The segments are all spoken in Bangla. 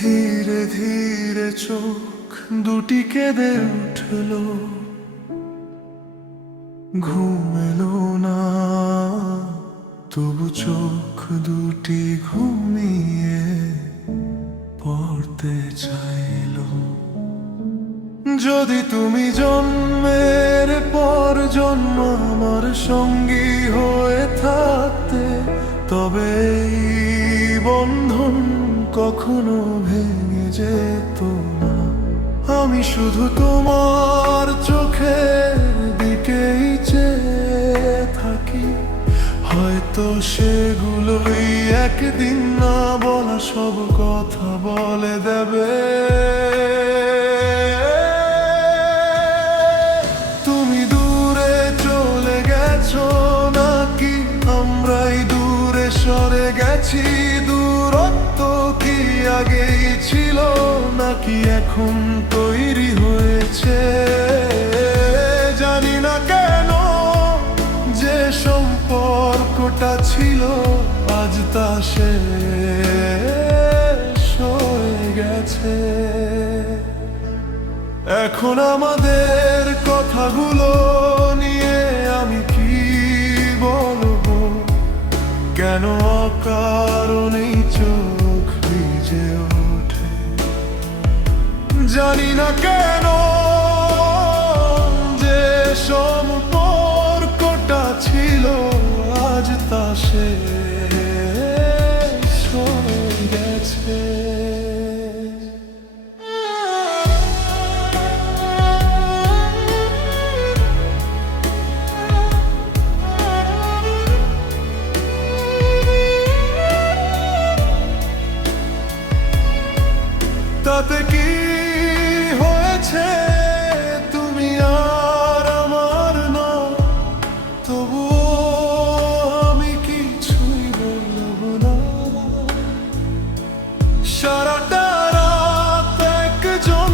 ধীরে ধীরে চোখ দুটি কেঁদে উঠল, ঘুম এলো না, তবু চোখ দুটি ঘুমিয়ে পড়তে চাইল। যদি তুমি জন্মের পর জন্ম আমার সঙ্গী হয়ে থাকতে, তবে এই বন্ধন কখনো ভেঙে যেত না। আমি শুধু তোমার চোখের দিকেই চেয়ে থাকি, হয়তো সেগুলোই একদিন না বলা সব কথা বলে দেবে। তুমি দূরে চলে গেছো নাকি আমরাই দূরে সরে গেছি? দূরত্ব কি আগেই ছিল নাকি এখন তৈরি হয়েছে? জানি না কেন যে সম্পর্কটা ছিল আজ তা শেষ হয়ে গেছে। এখন আমাদের কথাগুলো নিয়ে আমি কি বলবো? কেন অকারণেই চোখ ভিজে ওঠে? জানি না কেন যে সম্পর্কটা ছিল আজ তা শেষ হয়ে গেছে। তাতে কি হয়েছে? তুমি আর আমার না, তবুও আমি কিছুই বলবো না। সারাটা রাত একজন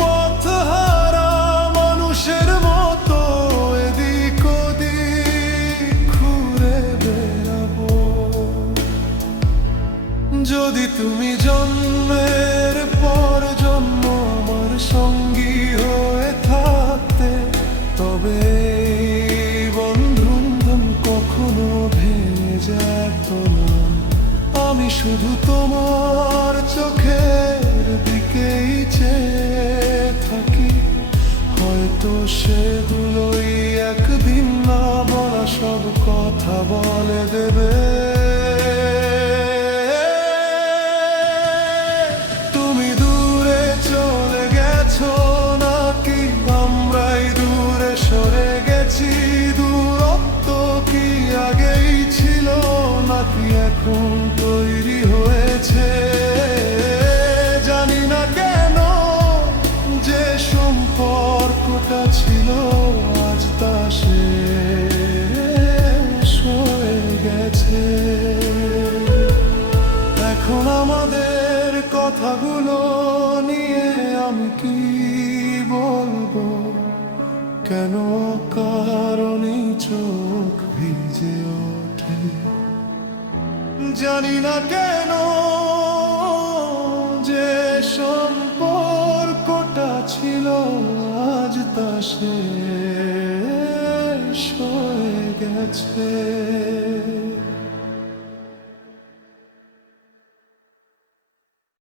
পথহারা মানুষের মতো এদিক ওদিক ঘুরে বেড়াবো। যদি তুমি জন্মের পর জন্ম আমার সঙ্গী হয়ে থাকতে, তবে বন্ধন কখনো ভেঙে যেত না। আমি শুধু তোমার চোখের দিকেই চেয়ে থাকি, হয়তো সেগুলোই একদিন না বলা সব কথা বলে দেবে। দূরত্ব কি আগেই ছিল নাকি এখন তৈরি হয়েছে? জানি না কেন যে সম্পর্কটা ছিল আজ তা শেষ হয়ে গেছে। এখন আমাদের কথাগুলো নিয়ে আমি কি বলবো? কেন কারণে চোখ ভিজে ওঠে? জানি না কেন যে সম্পর্কটা ছিল আজ তা শেষ হয়ে গেছে।